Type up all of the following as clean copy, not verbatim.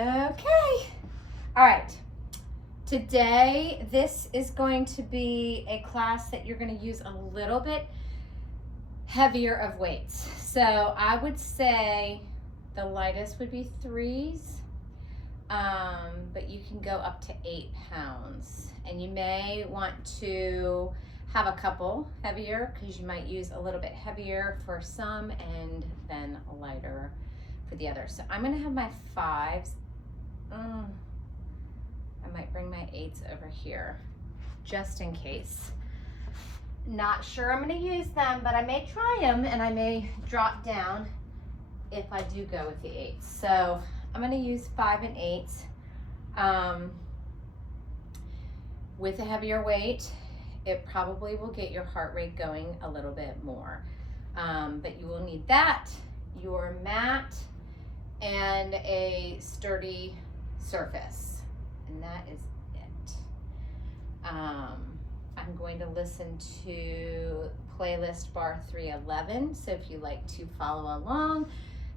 Okay. All right. Today, this is going to be a class that you're going to use a little bit heavier of weights. So I would say the lightest would be 3s, but you can go up to 8 pounds. And you may want to have a couple heavier because you might use a little bit heavier for some and then lighter for the others. So I'm going to have my 5s. I might bring my 8s over here just in case. Not sure I'm going to use them, but I may try them and I may drop down if I do go with the 8s. So I'm going to use 5 and 8s. With a heavier weight, it probably will get your heart rate going a little bit more. But you will need that, your mat, and a sturdy surface. And that is it. I'm going to listen to playlist Barre 311. So if you like to follow along,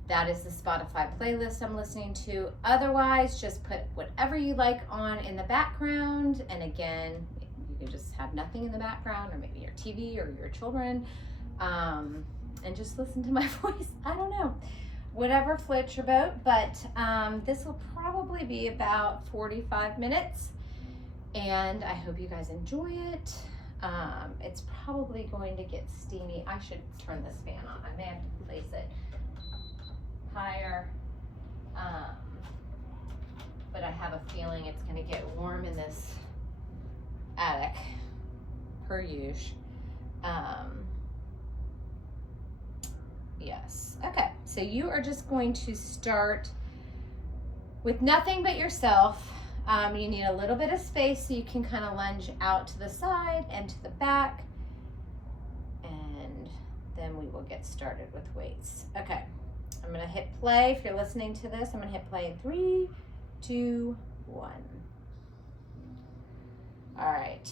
that is the Spotify playlist I'm listening to. Otherwise, just put whatever you like on in the background. And again, you can just have nothing in the background, or maybe your TV or your children, and just listen to my voice. I don't know. Whatever floats your boat, but this will probably be about 45 minutes, and I hope you guys enjoy it. It's probably going to get steamy. I should turn this fan on. I may have to place it higher, but I have a feeling it's going to get warm in this attic, per usual. Yes. Okay. So you are just going to start with nothing but yourself. You need a little bit of space so you can kind of lunge out to the side and to the back. And then we will get started with weights. Okay. I'm going to hit play. If you're listening to this, I'm going to hit play in 3, 2, 1. All right.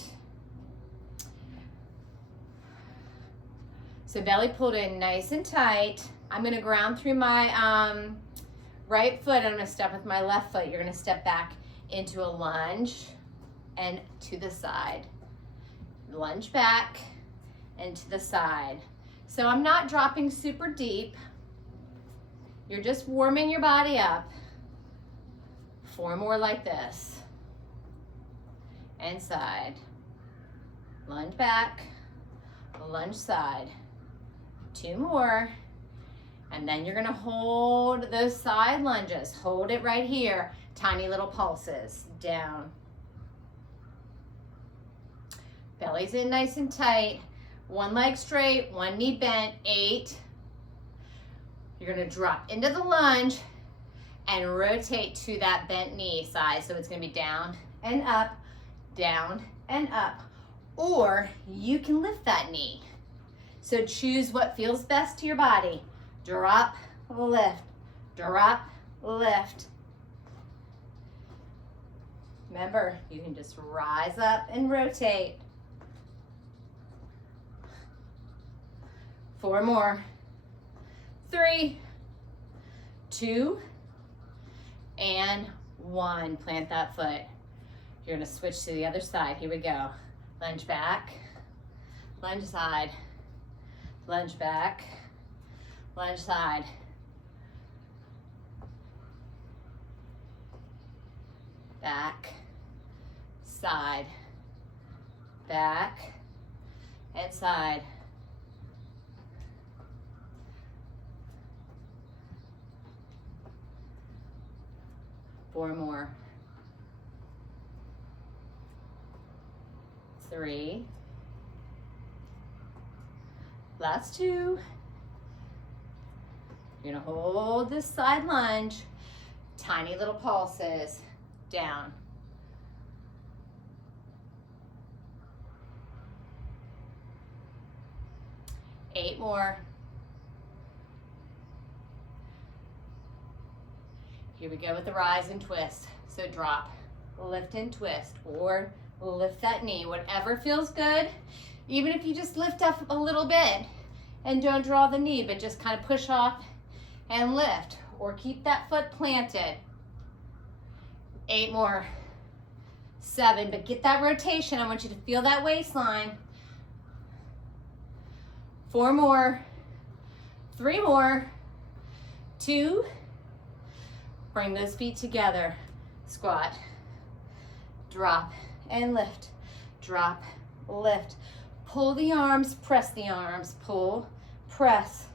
So belly pulled in nice and tight. I'm going to ground through my right foot. I'm going to step with my left foot. You're going to step back into a lunge and to the side. Lunge back and to the side. So I'm not dropping super deep. You're just warming your body up. 4 more like this. And side. Lunge back. Lunge side. 2 more. And then you're going to hold those side lunges. Hold it right here. Tiny little pulses. Down. Belly's in nice and tight. 1 leg straight, 1 knee bent. 8. You're going to drop into the lunge and rotate to that bent knee side. So it's going to be down and up, down and up. Or you can lift that knee. So choose what feels best to your body. Drop, lift, drop, lift. Remember, you can just rise up and rotate. 4 more. 3, 2, and 1. Plant that foot. You're going to switch to the other side. Here we go. Lunge back, lunge side, lunge back, lunge side. Back, side, back, and side. Four more. 3. Last 2. You're gonna hold this side lunge. Tiny little pulses. Down. Eight more. Here we go with the rise and twist. So drop, lift and twist, or lift that knee, whatever feels good. Even if you just lift up a little bit and don't draw the knee, but just kind of push off and lift, or keep that foot planted. 8 more. 7, but get that rotation. I want you to feel that waistline. 4 more. 3 more. 2. Bring those feet together. Squat. Drop and lift. Drop, lift. Pull the arms, press the arms. Pull, press.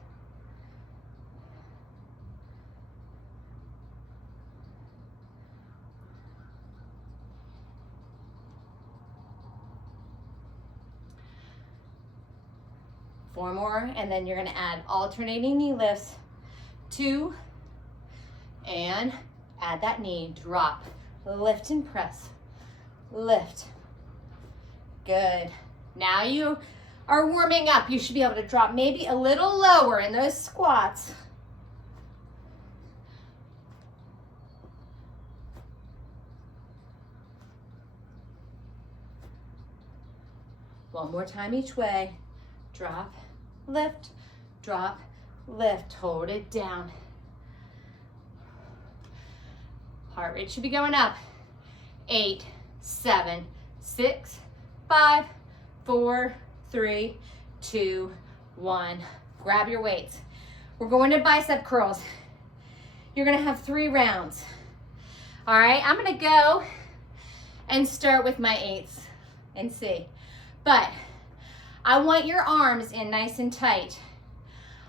Four more, and then you're gonna add alternating knee lifts. 2, and add that knee, drop, lift and press, lift. Good. Now you are warming up. You should be able to drop maybe a little lower in those squats. One more time each way. Drop, lift, drop, lift. Hold it down. Heart rate should be going up. 8, 7, 6, 5, 4, 3, 2, 1. Grab your weights. We're going to bicep curls. You're gonna have 3 rounds. All right, I'm gonna go and start with my 8s and see. But I want your arms in nice and tight.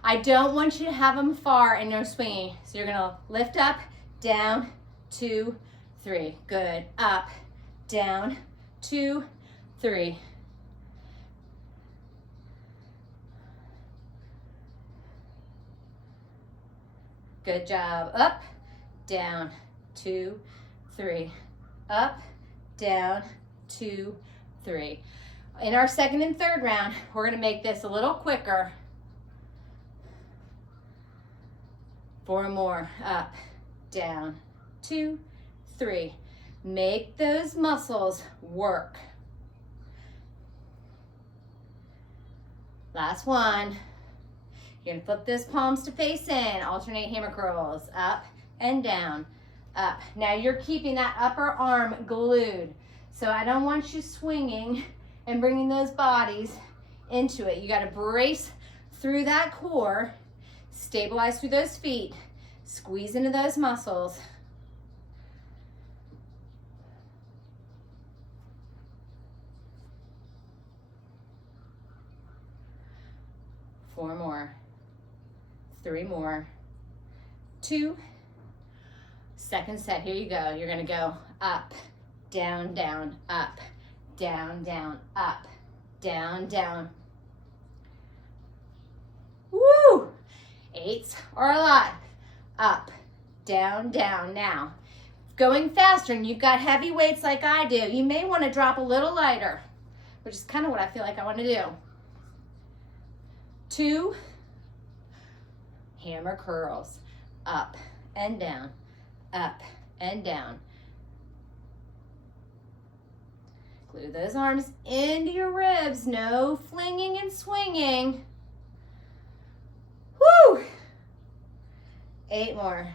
I don't want you to have them far and no swinging. So you're gonna lift up, down, 2, 3. Good. Up, down, 2, 3. Good job. Up, down, 2, 3. Up, down, 2, 3. In our second and third round, we're gonna make this a little quicker. 4 more. Up, down, 2, 3. Make those muscles work. Last one. You're gonna flip those palms to face in, alternate hammer curls, up and down, up. Now you're keeping that upper arm glued. So I don't want you swinging and bringing those bodies into it. You gotta brace through that core, stabilize through those feet, squeeze into those muscles. Four more. 3 more. 2. Second set. Here you go. You're gonna go up, down, down, up, down, down, up, down, down. Woo! 8s are a lot. Up, down, down. Now, going faster and you've got heavy weights like I do, you may want to drop a little lighter, which is kind of what I feel like I want to do. 2. Hammer curls, up and down, up and down. Glue those arms into your ribs, no flinging and swinging. Woo! 8 more.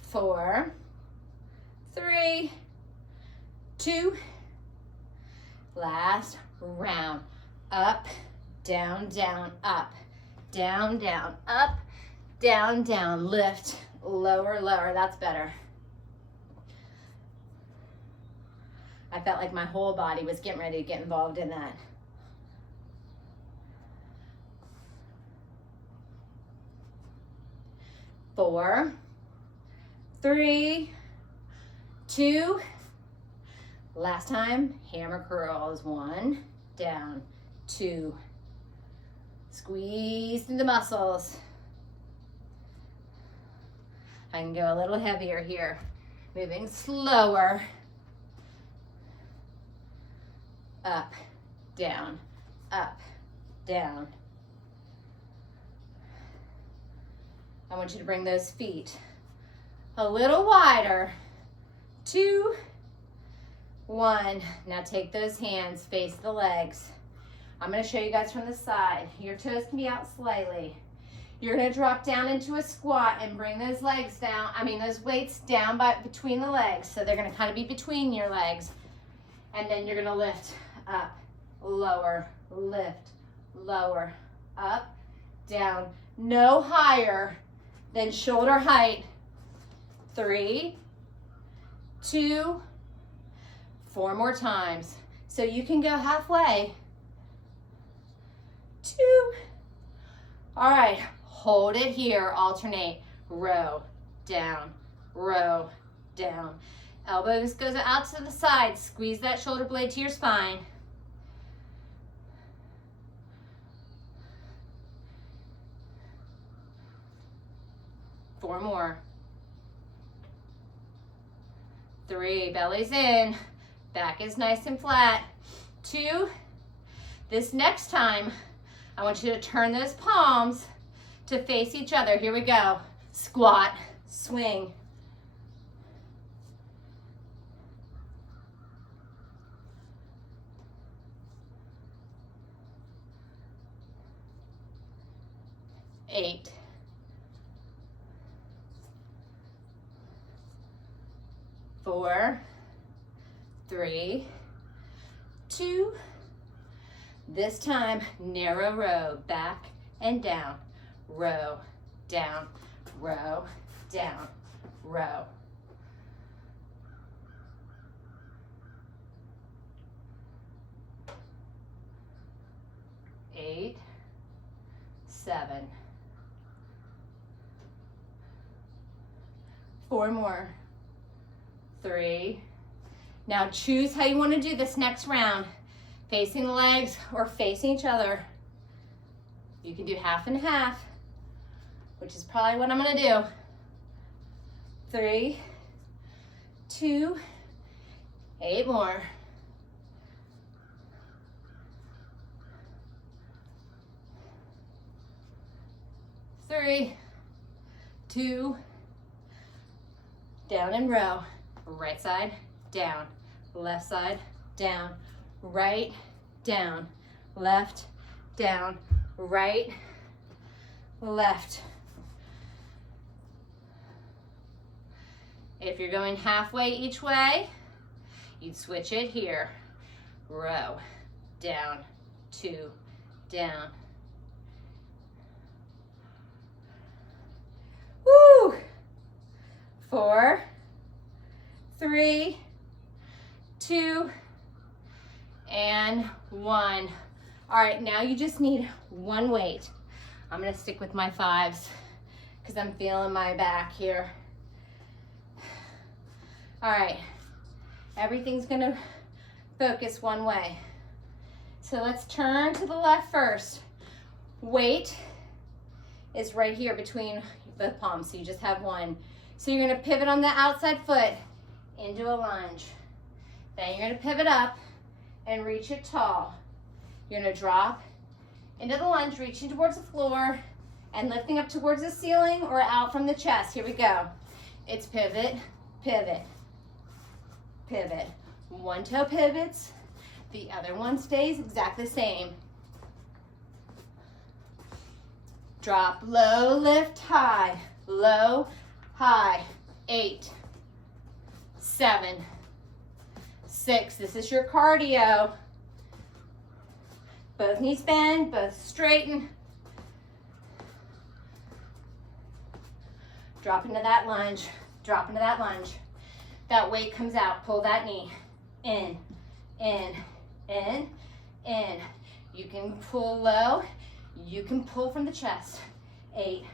4, 3, 2. Last round. Up, down, down, up, down, down, up, down, down. Lift, lower, lower. That's better. I felt like my whole body was getting ready to get involved in that. Four, 3, 2. Last time, hammer curls. 1, down, 2. Squeeze through the muscles. I can go a little heavier here. Moving slower. Up, down, up, down. I want you to bring those feet a little wider. 2, 1. Now take those hands, face the legs. I'm going to show you guys from the side. Your toes can be out slightly. You're gonna drop down into a squat and bring those legs down, those weights down between the legs. So they're gonna kind of be between your legs. And then you're gonna lift up, lower, lift, lower, up, down. No higher than shoulder height. 3, 2, 4 more times. So you can go halfway. 2. All right, hold it here, alternate. Row, down, row, down. Elbows goes out to the side. Squeeze that shoulder blade to your spine. 4 more. 3, belly's in. Back is nice and flat. 2, this next time, I want you to turn those palms to face each other. Here we go. Squat, swing. 8. 4, 3, 2. This time, narrow row, back and down, row, down, row, down, row. 8, 7. 4 more. 3. Now choose how you want to do this next round. Facing the legs or facing each other. You can do half and half, which is probably what I'm going to do. 3, 2, 8 more. 3, 2, down and row. Right side, down. Left side, down. Right, down. Left, down. Right, left. If you're going halfway each way, you'd switch it here. Row, down, 2, down. Woo! 4, 3, 2, and 1. All right, now you just need one weight. I'm gonna stick with my 5s because I'm feeling my back here. All right, everything's gonna focus one way. So let's turn to the left first. Weight is right here between both palms, so you just have one. So you're gonna pivot on the outside foot into a lunge. Then you're gonna pivot up and reach it tall. You're gonna drop into the lunge, reaching towards the floor and lifting up towards the ceiling or out from the chest. Here we go. It's pivot, pivot, pivot. One toe pivots, the other one stays exactly the same. Drop low, lift high, low, high. 8, 7, 6. This is your cardio. Both knees bend, both straighten. Drop into that lunge, drop into that lunge. That weight comes out, pull that knee. In, in, in, in. You can pull low, you can pull from the chest. 8,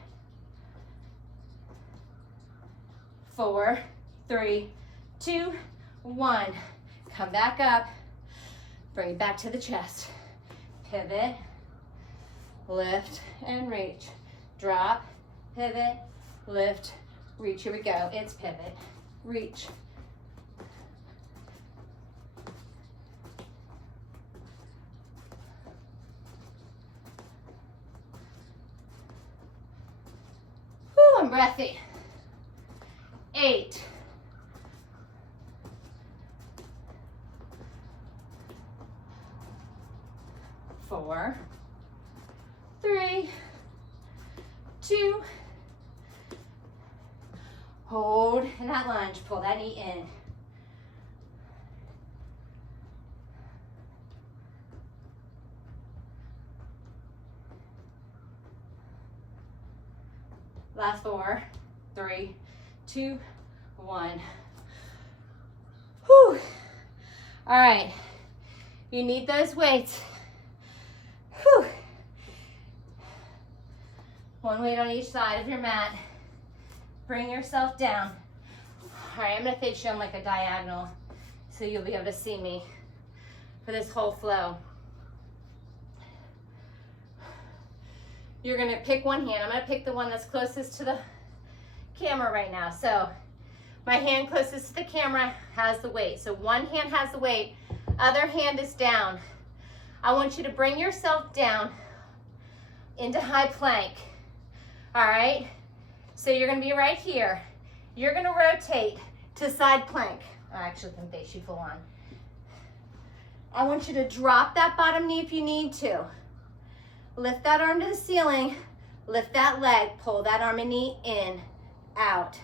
4, 3, 2, 1. Come back up, bring it back to the chest. Pivot, lift, and reach. Drop, pivot, lift, reach. Here we go. It's pivot, reach. Whew, I'm breathy. 8, 4, 3, 2. Hold in that lunge, pull that knee in. Last 4, 3, 2, 1. Whew. All right, you need those weights. Whew. One weight on each side of your mat. Bring yourself down. All right, I'm gonna face you on like a diagonal so you'll be able to see me for this whole flow. You're gonna pick one hand. I'm gonna pick the one that's closest to the camera right now. So my hand closest to the camera has the weight. So one hand has the weight, other hand is down. I want you to bring yourself down into high plank. All right, so you're gonna be right here. You're gonna rotate to side plank. I actually can face you full on. I want you to drop that bottom knee if you need to. Lift that arm to the ceiling, lift that leg, pull that arm and knee in, out.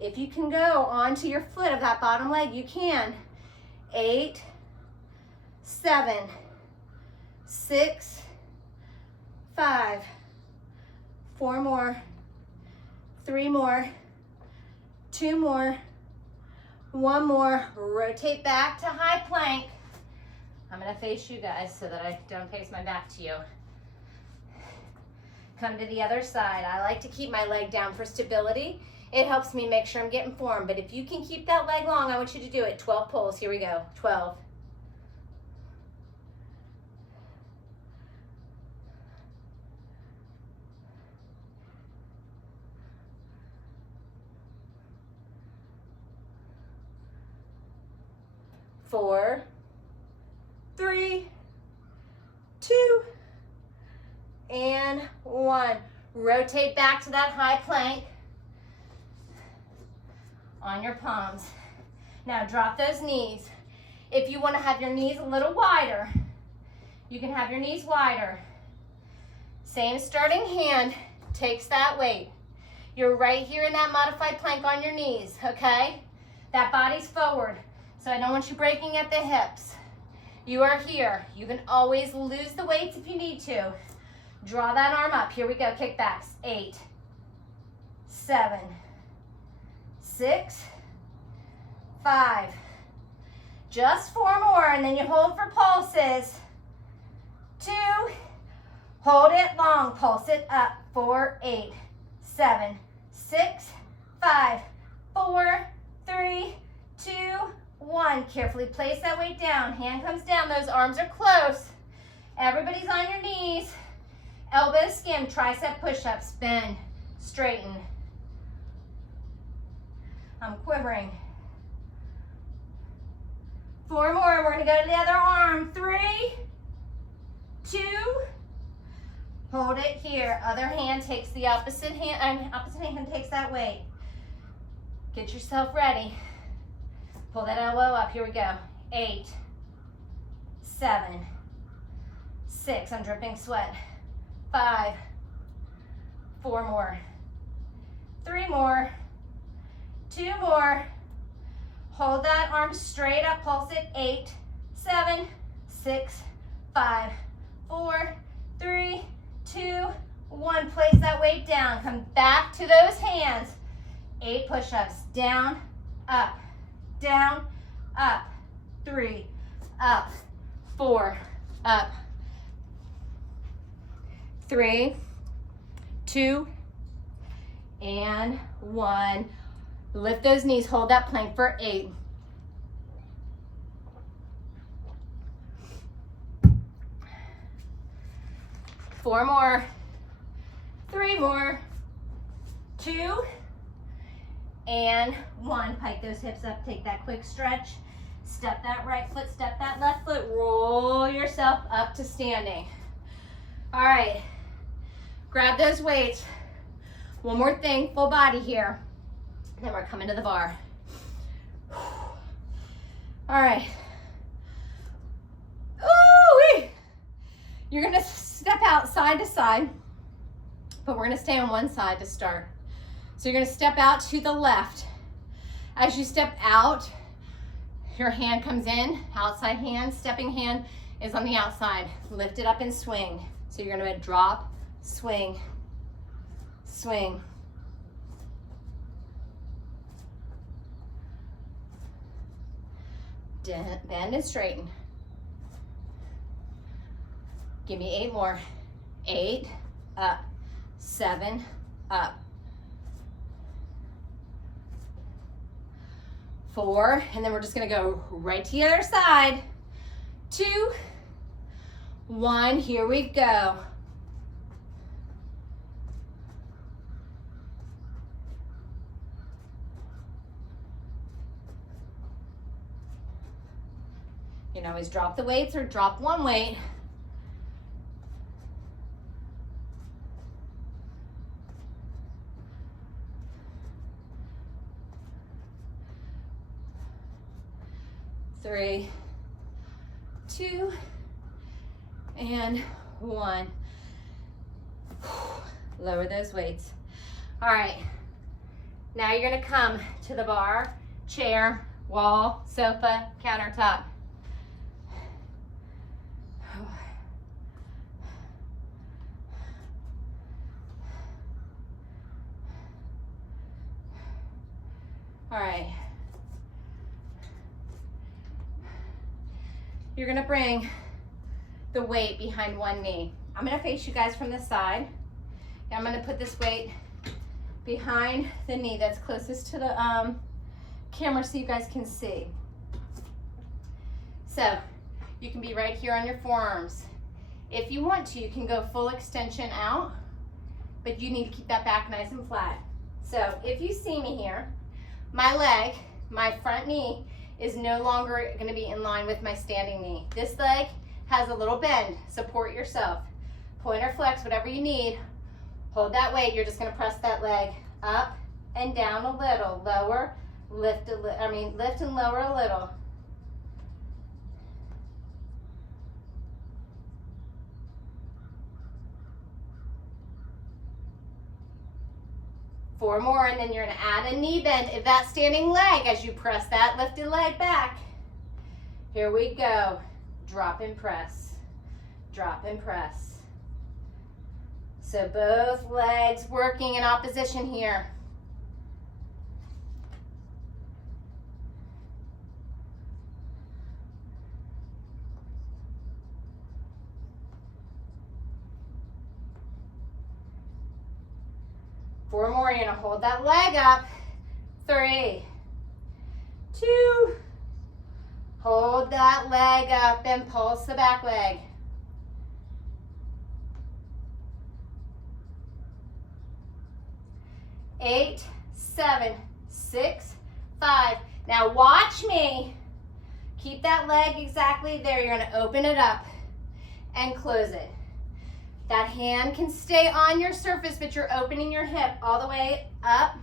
If you can go onto your foot of that bottom leg, you can. 8, 7, 6, 5, 4 more, 3 more, 2 more, 1 more. Rotate back to high plank. I'm gonna face you guys so that I don't face my back to you. Come to the other side. I like to keep my leg down for stability. It helps me make sure I'm getting form, but if you can keep that leg long, I want you to do it. 12 pulls, here we go, 12. 4, 3, 2, and 1. Rotate back to that high plank on your palms. Now drop those knees. If you want to have your knees a little wider, you can have your knees wider. Same starting hand takes that weight. You're right here in that modified plank on your knees, okay? That body's forward, so I don't want you breaking at the hips. You are here. You can always lose the weights if you need to. Draw that arm up. Here we go, kickbacks. 8, 7, 6, 5. Just 4 more, and then you hold for pulses. 2, hold it long, pulse it up. 4, 8, 7, 6, 5, 4, 3, 2, 1. Carefully place that weight down. Hand comes down. Those arms are close. Everybody's on your knees. Elbow skim, tricep push-ups. Bend, straighten. I'm quivering. 4 more. We're going to go to the other arm. 3, 2. Hold it here. Other hand takes the opposite hand. Opposite hand takes that weight. Get yourself ready. Pull that elbow up. Here we go. 8, 7, 6. I'm dripping sweat. 5, 4 more. 3 more. 2 more. Hold that arm straight up. Pulse it. 8, 7, 6, 5, 4, 3, 2, 1. Place that weight down. Come back to those hands. 8 push-ups. Down, up, down, up. 3, up, 4, up. 3, 2, and 1. Lift those knees, hold that plank for 8. 4 more, 3 more, 2, and 1. Pike those hips up, take that quick stretch. Step that right foot, step that left foot, roll yourself up to standing. All right, grab those weights. One more thing, full body here. Then we're coming to the bar. All right. Ooh-wee. You're gonna step out side to side. but we're gonna stay on one side to start. So you're gonna step out to the left. As you step out, your hand comes in, outside hand, stepping hand is on the outside. Lift it up and swing. So you're gonna drop, swing, swing. Bend and straighten. Give me 8 more. 8, up, 7, up. 4, and then we're just gonna go right to the other side. 2, 1, here we go. You can always drop the weights or drop one weight. Three, 2, and 1. Lower those weights. All right, now you're gonna come to the bar, chair, wall, sofa, countertop. All right. You're gonna bring the weight behind one knee. I'm gonna face you guys from the side. I'm gonna put this weight behind the knee that's closest to the camera so you guys can see. So you can be right here on your forearms. If you want to, you can go full extension out, but you need to keep that back nice and flat. So if you see me here, my leg, my front knee, is no longer going to be in line with my standing knee. This leg has a little bend. Support yourself. Point or flex, whatever you need. Hold that weight. You're just going to press that leg up and down a little. Lower, lift lift and lower a little. Four more, and then you're gonna add a knee bend of that standing leg as you press that lifted leg back. Here we go. Drop and press. Drop and press. So both legs working in opposition here. Four more, you're gonna hold that leg up. 3, 2, hold that leg up and pulse the back leg. 8, 7, 6, 5. Now watch me. Keep that leg exactly there. You're gonna open it up and close it. That hand can stay on your surface, but you're opening your hip all the way up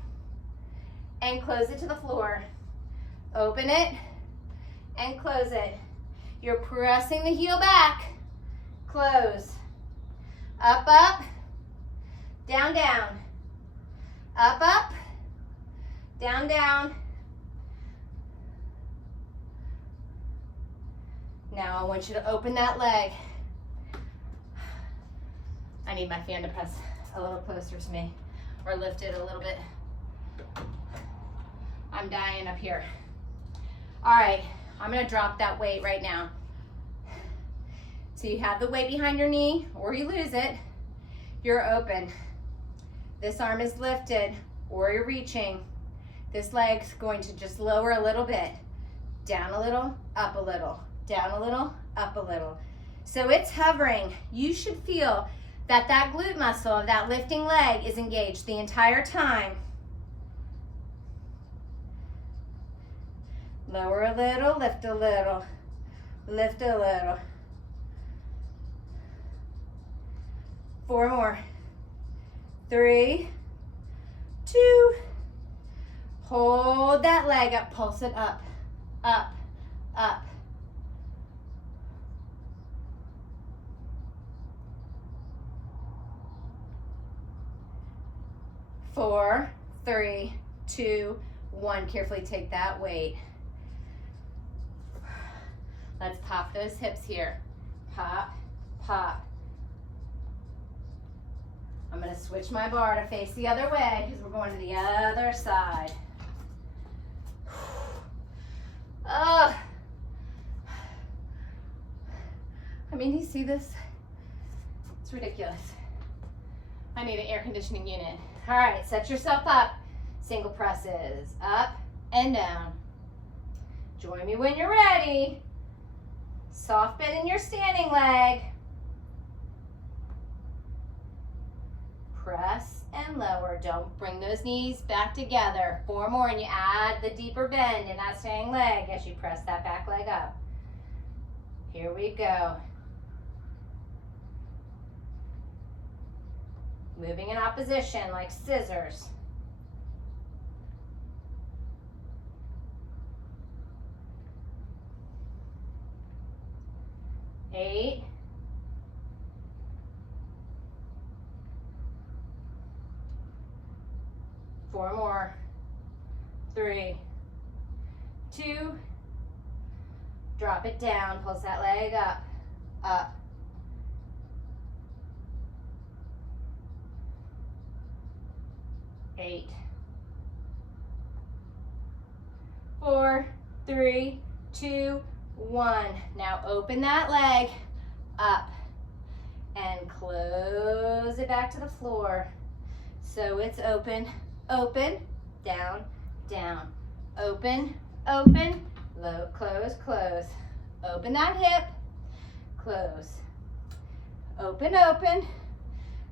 and close it to the floor. Open it and close it. You're pressing the heel back. Close. Up, up, down, down. Up, up, down, down. Now I want you to open that leg. I need my fan to press a little closer to me or lift it a little bit. I'm dying up here. All right, I'm gonna drop that weight right now. So you have the weight behind your knee or you lose it, you're open. This arm is lifted or you're reaching. This leg's going to just lower a little bit. Down a little, up a little. Down a little, up a little. So it's hovering. You should feel that that glute muscle of that lifting leg is engaged the entire time. Lower a little, lift a little, lift a little. 4 more. 3, 2, hold that leg up, pulse it up, up, up. 4, 3, 2, 1. Carefully take that weight. Let's pop those hips here. Pop, pop. I'm going to switch my bar to face the other way because we're going to the other side. Oh. I mean, you see this? It's ridiculous. I need an air conditioning unit. All right, set yourself up. Single presses, up and down. Join me when you're ready. Soft bend in your standing leg. Press and lower. Don't bring those knees back together. 4 more, and you add the deeper bend in that standing leg as you press that back leg up. Here we go. Moving in opposition like scissors. Eight. 4 more. 3, 2. Drop it down. Pulse that leg up, up. 8. 4, 3, 2, 1. Now open that leg up and close it back to the floor. So it's open, open, down, down. Open, open, low, close, close. Open that hip, close. Open, open,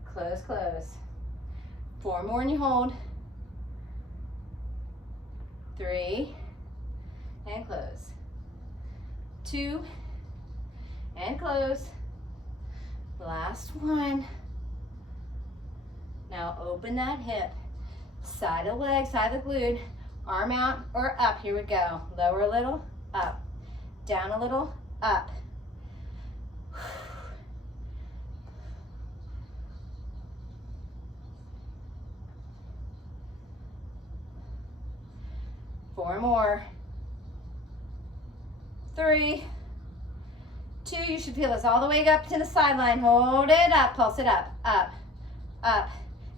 close, close. 4 more and you hold. 3, and close. 2, and close. Last one. Now open that hip. Side of the leg, side of the glute. Arm out or up. Here we go. Lower a little, up. Down a little, up. Four more. 3, 2. You should feel this all the way up to the sideline. Hold it up. Pulse it up, up, up.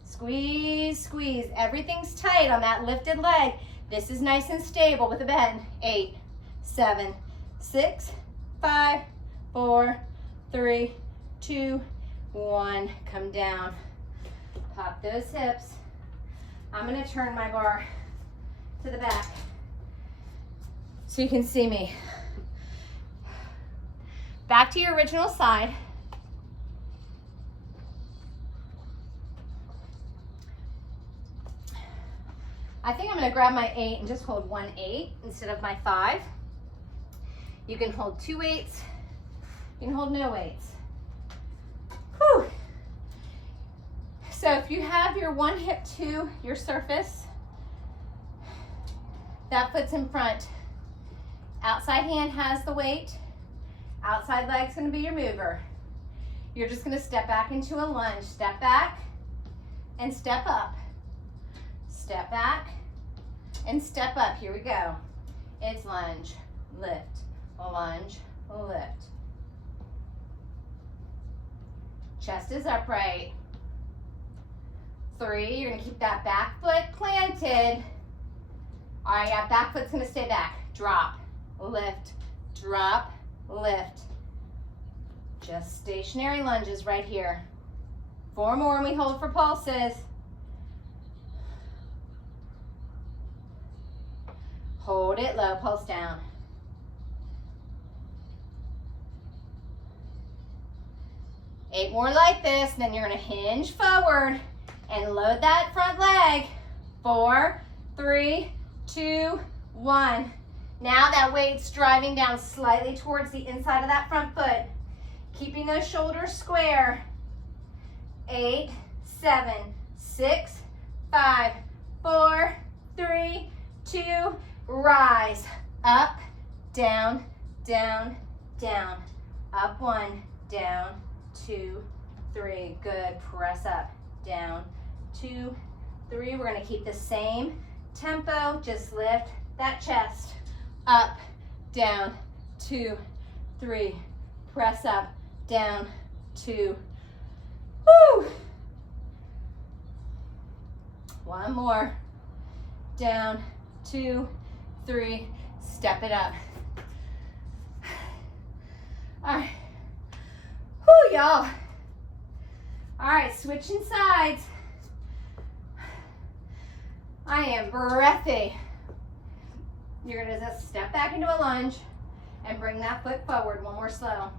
Squeeze, squeeze. Everything's tight on that lifted leg. This is nice and stable with a bend. 8, 7, 6, 5, 4, 3, 2, 1. Come down. Pop those hips. I'm going to turn my bar to the back so you can see me. Back to your original side. I think I'm going to grab my 8 and just hold 1 8 instead of my 5. You can hold 2 8s. You can hold no 8s. Whew. So if you have your one hip to your surface, that foot's in front. Outside hand has the weight. Outside leg's going to be your mover. You're just going to step back into a lunge. Step back and step up. Step back and step up. Here we go. It's lunge, lift, lunge, lift. Chest is upright. 3, you're going to keep that back foot planted. All right, yeah, back foot's going to stay back. Drop, lift, drop, lift. Just stationary lunges right here. 4 more and we hold for pulses. Hold it low, pulse down. 8 more like this, then you're gonna hinge forward and load that front leg. 4, 3, 2, 1. Now that weight's driving down slightly towards the inside of that front foot. Keeping those shoulders square. 8, 7, 6, 5, 4, 3, 2, rise. Up, down, down, down. Up 1, down, 2, 3. Good. Press up. Down, 2, 3. We're gonna keep the same tempo, just lift that chest. Up, down, 2, 3. Press up, down, 2. Woo! 1 more. Down, 2, 3. Step it up. All right. Whoo, y'all. All right, switching sides. I am breathy. You're gonna just step back into a lunge and bring that foot forward. 1 more slow.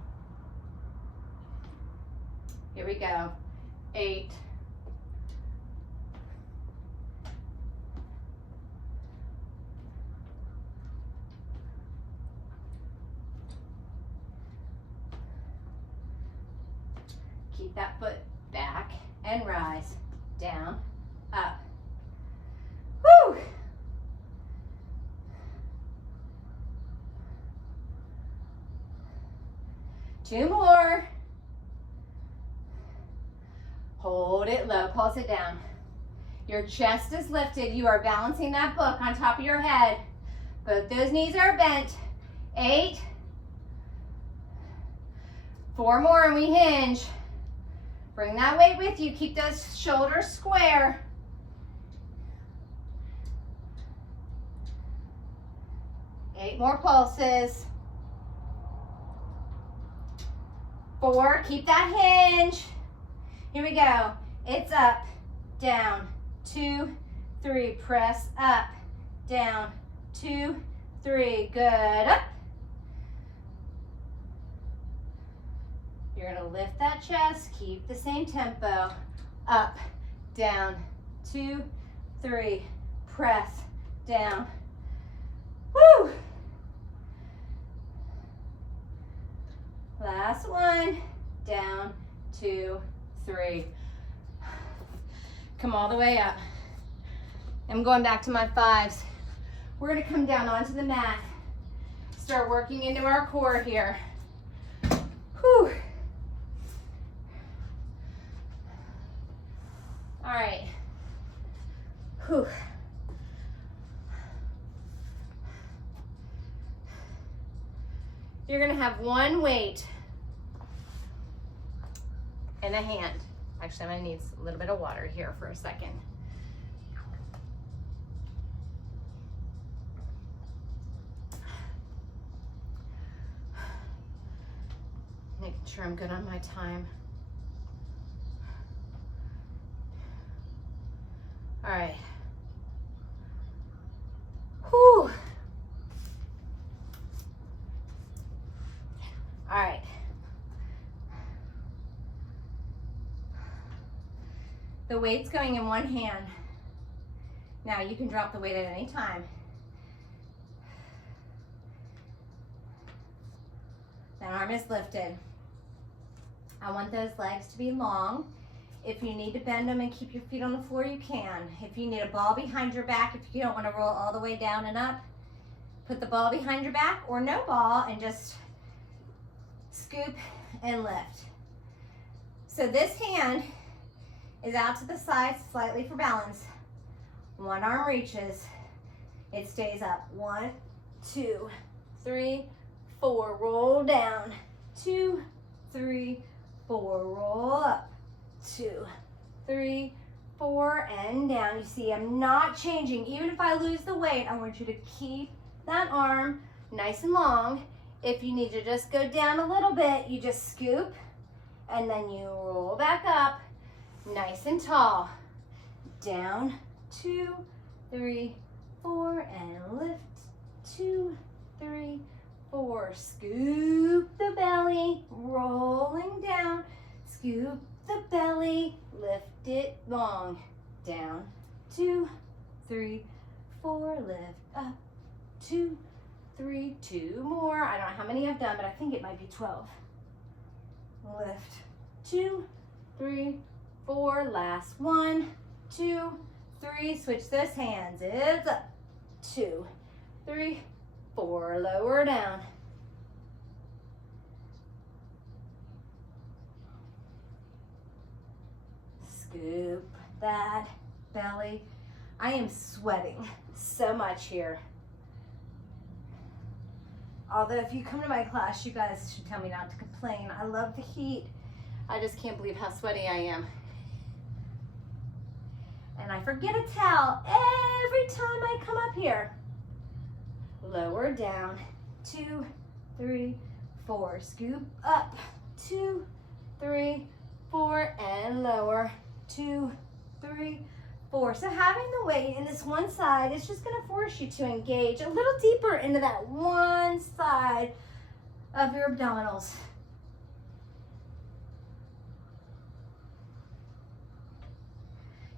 Here we go. 8. 7. Keep that foot back and rise. Down, up. Woo! 2 more. Hold it low, pulse it down. Your chest is lifted. You are balancing that book on top of your head. Both those knees are bent. 8. 4 more and we hinge. Bring that weight with you. Keep those shoulders square. 8 more pulses. 4, keep that hinge. Here we go. It's up, down, 2, 3. Press up, down, 2, 3. Good. Up. You're gonna lift that chest, keep the same tempo. Up, down, 2, 3. Press, down. Woo! Last one. Down, 2, 3. Come all the way up. I'm going back to my 5s. We're gonna come down onto the mat. Start working into our core here. Whew. All right. Whew. You're gonna have one weight in a hand. Actually, I'm gonna need a little bit of water here for a second. Making sure I'm good on my time. All right. Whew. All right. The weight's going in one hand. Now you can drop the weight at any time. That arm is lifted. I want those legs to be long. If you need to bend them and keep your feet on the floor, you can. If you need a ball behind your back, if you don't want to roll all the way down and up, put the ball behind your back or no ball and just scoop and lift. So this hand is out to the side slightly for balance. One arm reaches, it stays up. 1, 2, 3, 4, roll down. 2, 3, 4, roll up. 2, 3, 4, and down. You see, I'm not changing. Even if I lose the weight, I want you to keep that arm nice and long. If you need to just go down a little bit, you just scoop, and then you roll back up, nice and tall. Down, 2, 3, 4, and lift. 2, 3, 4. Scoop the belly, rolling down. Scoop the belly, lift it long. Down, 2, 3, 4, lift up. 2, 3, 2 more. I don't know how many I've done, but I think it might be 12. Lift. 2, 3, 4. Last 1, 2, 3. Switch those hands. It's up. 2, 3, 4. Lower down. Scoop that belly. I am sweating so much here. Although if you come to my class, you guys should tell me not to complain. I love the heat. I just can't believe how sweaty I am. And I forget a towel every time I come up here. Lower down, 2, 3, 4. Scoop up, 2, 3, 4, and lower, 2, 3, 4. So having the weight in this one side is just going to force you to engage a little deeper into that one side of your abdominals.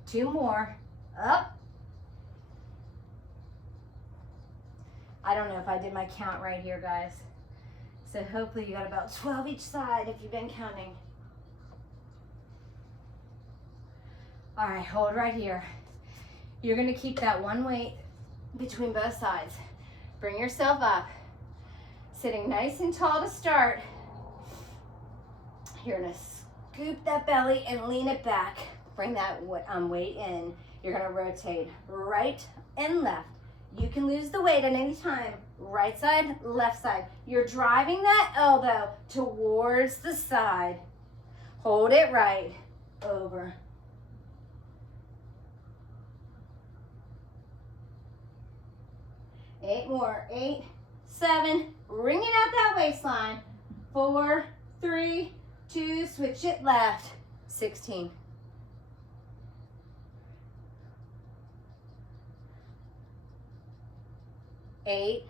Two more. Up. I don't know if I did my count right here, guys. So hopefully you got about 12 each side if you've been counting. All right, hold right here. You're gonna keep that one weight between both sides. Bring yourself up. Sitting nice and tall to start. You're gonna scoop that belly and lean it back. Bring that weight in. You're gonna rotate right and left. You can lose the weight at any time. Right side, left side. You're driving that elbow towards the side. Hold it right. Over. Eight more. 8, 7. Wringing out that waistline. 4, 3, 2. Switch it left. 16. 8,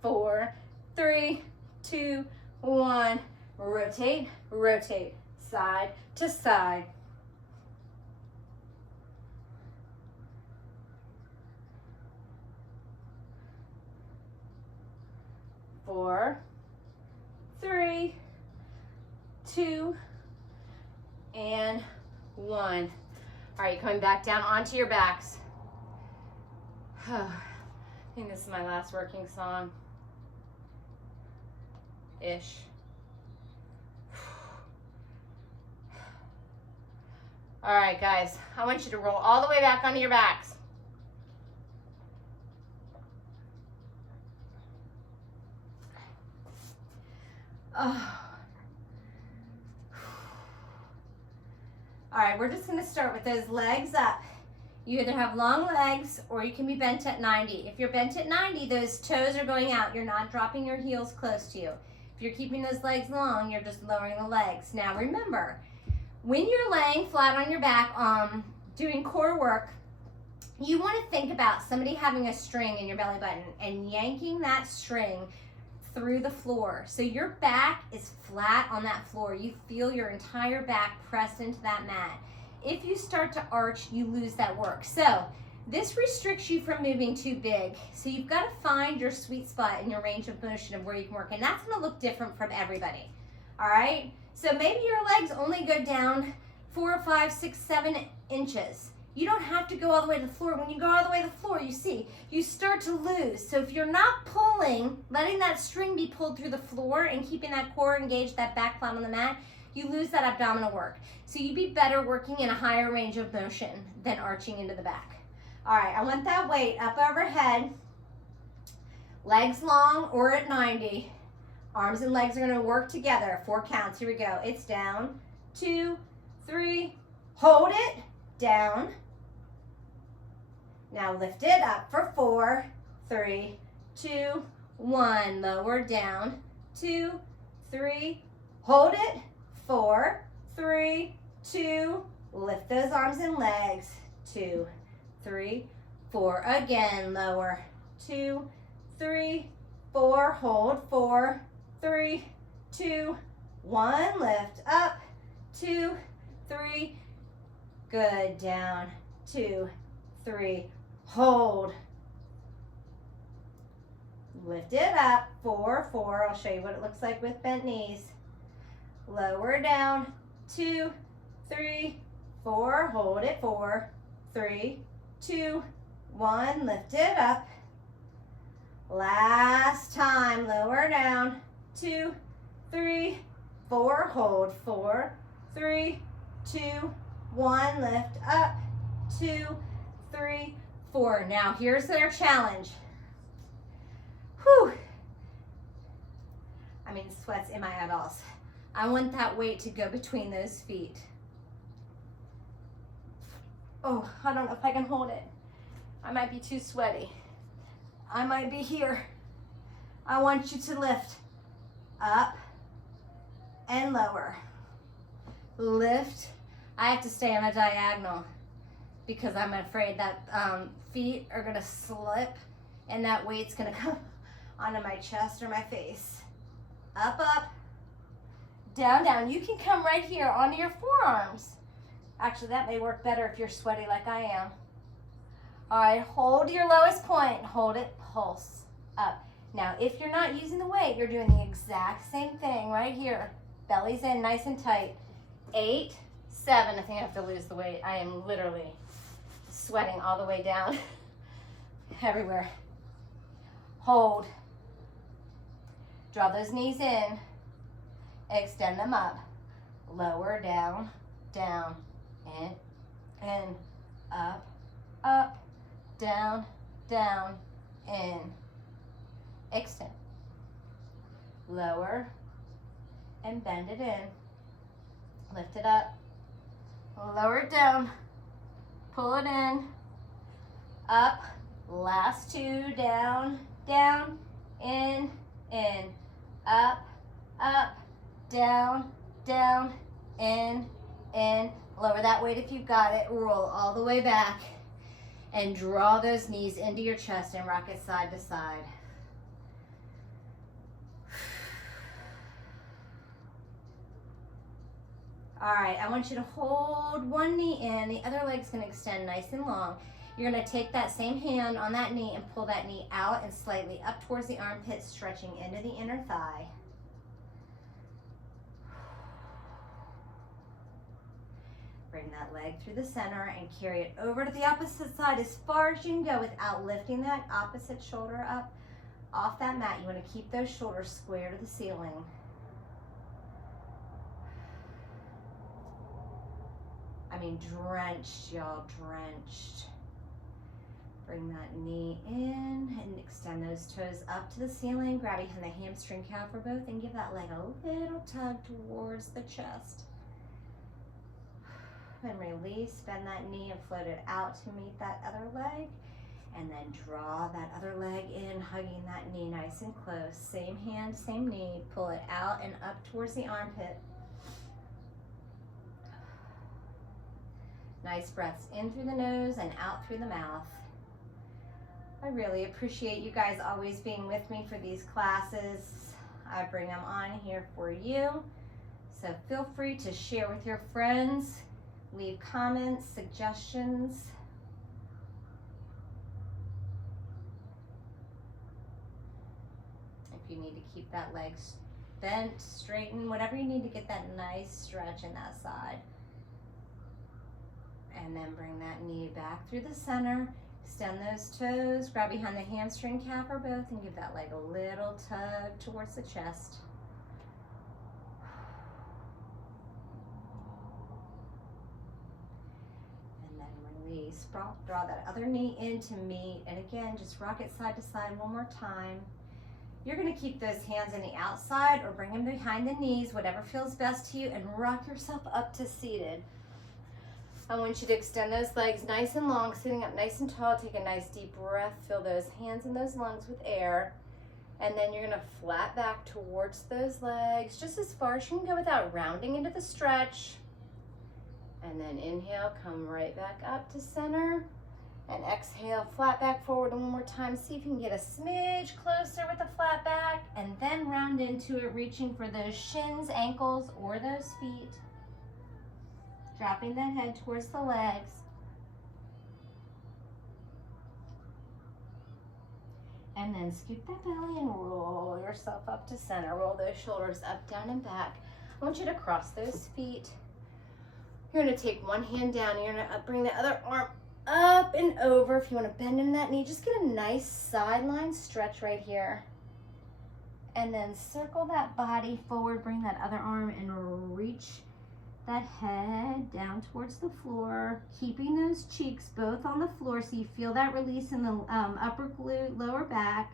4, 3, 2, 1. Rotate, rotate, side to side. 4, 3, 2, and 1. All right, coming back down onto your backs. I think this is my last working song. Ish. All right, guys, I want you to roll all the way back onto your backs. Oh. All right, we're just gonna start with those legs up. You either have long legs or you can be bent at 90. If you're bent at 90, those toes are going out. You're not dropping your heels close to you. If you're keeping those legs long, you're just lowering the legs. Now remember, when you're laying flat on your back, doing core work, you want to think about somebody having a string in your belly button and yanking that string through the floor. So your back is flat on that floor. You feel your entire back pressed into that mat. If you start to arch, you lose that work. So this restricts you from moving too big. So you've got to find your sweet spot in your range of motion of where you can work. And that's going to look different from everybody. All right? So maybe your legs only go down 4, 5, 6, 7 inches. You don't have to go all the way to the floor. When you go all the way to the floor, you start to lose. So if you're not pulling, letting that string be pulled through the floor and keeping that core engaged, that back flat on the mat, you lose that abdominal work. So you'd be better working in a higher range of motion than arching into the back. All right, I want that weight up overhead, legs long or at 90. Arms and legs are gonna work together. 4 counts, here we go. It's down, 2, 3, hold it, down. Now lift it up for 4, 3, 2, 1. Lower down, 2, 3, hold it, 4, 3, 2, lift those arms and legs, 2, 3, 4. Again, lower, 2, 3, 4, hold, 4, 3, 2, 1. Lift up, 2, 3. Good, down, 2, 3, hold. Lift it up, 4, 4. I'll show you what it looks like with bent knees. Lower down, 2, 3, 4. Hold it, 4, 3, 2, 1. Lift it up. Last time, lower down, 2, 3, 4. Hold, 4, 3, 2, 1, lift up, 2, 3, 4. Now here's their challenge. Whew. I mean, sweat's in my eyeballs. I want that weight to go between those feet. Oh, I don't know if I can hold it. I might be too sweaty. I might be here. I want you to lift up and lower. Lift. I have to stay on a diagonal because I'm afraid that feet are gonna slip and that weight's gonna come onto my chest or my face. Up, up, down, down. You can come right here onto your forearms. Actually, that may work better if you're sweaty like I am. All right, hold your lowest point. Hold it, pulse up. Now, if you're not using the weight, you're doing the exact same thing right here. Belly's in, nice and tight. 8, 7. I think I have to lose the weight. I am literally sweating all the way down everywhere. Hold. Draw those knees in. Extend them up. Lower, down, down, in, up, up, down, down, in. Extend. Lower and bend it in. Lift it up. Lower it down. Pull it in. Up. Last 2. Down, down, in, up, up, down, down, in. Lower that weight if you've got it. Roll all the way back and draw those knees into your chest and rock it side to side. All right, I want you to hold one knee in. The other leg's gonna extend nice and long. You're gonna take that same hand on that knee and pull that knee out and slightly up towards the armpit, stretching into the inner thigh. Bring that leg through the center and carry it over to the opposite side as far as you can go without lifting that opposite shoulder up off that mat. You wanna keep those shoulders square to the ceiling. I mean, drenched, y'all, drenched. Bring that knee in and extend those toes up to the ceiling. Grab behind the hamstring calf for both and give that leg a little tug towards the chest. And release, bend that knee and float it out to meet that other leg. And then draw that other leg in, hugging that knee nice and close. Same hand, same knee. Pull it out and up towards the armpit. Nice breaths in through the nose and out through the mouth. I really appreciate you guys always being with me for these classes. I bring them on here for you. So feel free to share with your friends, leave comments, suggestions. If you need to keep that leg bent, straightened, whatever you need to get that nice stretch in that side. And then bring that knee back through the center. Extend those toes, grab behind the hamstring calf or both, and give that leg a little tug towards the chest. And then release. Draw that other knee in to meet. And again, just rock it side to side one more time. You're going to keep those hands on the outside or bring them behind the knees, whatever feels best to you, and rock yourself up to seated. I want you to extend those legs nice and long, sitting up nice and tall. Take a nice deep breath. Fill those hands and those lungs with air. And then you're going to flat back towards those legs, just as far as you can go without rounding into the stretch. And then inhale, come right back up to center. And exhale, flat back forward one more time. See if you can get a smidge closer with the flat back. And then round into it, reaching for those shins, ankles, or those feet. Dropping that head towards the legs. And then scoop that belly and roll yourself up to center. Roll those shoulders up, down, and back. I want you to cross those feet. You're going to take one hand down. You're going to bring the other arm up and over. If you want to bend in that knee, just get a nice sideline stretch right here. And then circle that body forward. Bring that other arm and reach that head down towards the floor, keeping those cheeks both on the floor so you feel that release in the upper glute, lower back.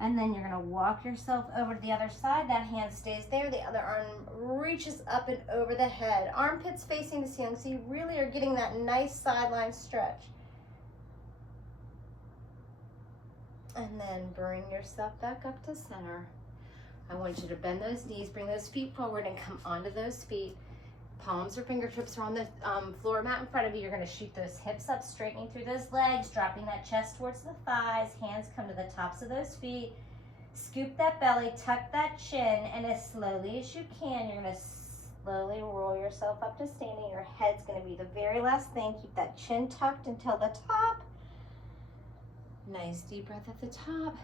And then you're gonna walk yourself over to the other side. That hand stays there. The other arm reaches up and over the head. Armpits facing the ceiling, so you really are getting that nice sideline stretch. And then bring yourself back up to center. I want you to bend those knees, bring those feet forward and come onto those feet. Palms or fingertips are on the floor mat in front of you. You're gonna shoot those hips up, straightening through those legs, dropping that chest towards the thighs. Hands come to the tops of those feet. Scoop that belly, tuck that chin, and as slowly as you can, you're gonna slowly roll yourself up to standing. Your head's gonna be the very last thing. Keep that chin tucked until the top. Nice deep breath at the top.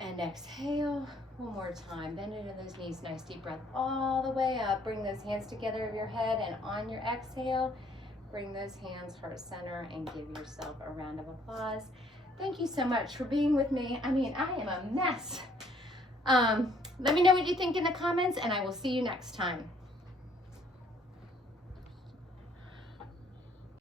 And exhale. One more time. Bend into those knees. Nice deep breath all the way up. Bring those hands together over your head, and on your exhale, bring those hands heart center and give yourself a round of applause. Thank you so much for being with me. I mean, I am a mess. Let me know what you think in the comments, and I will see you next time.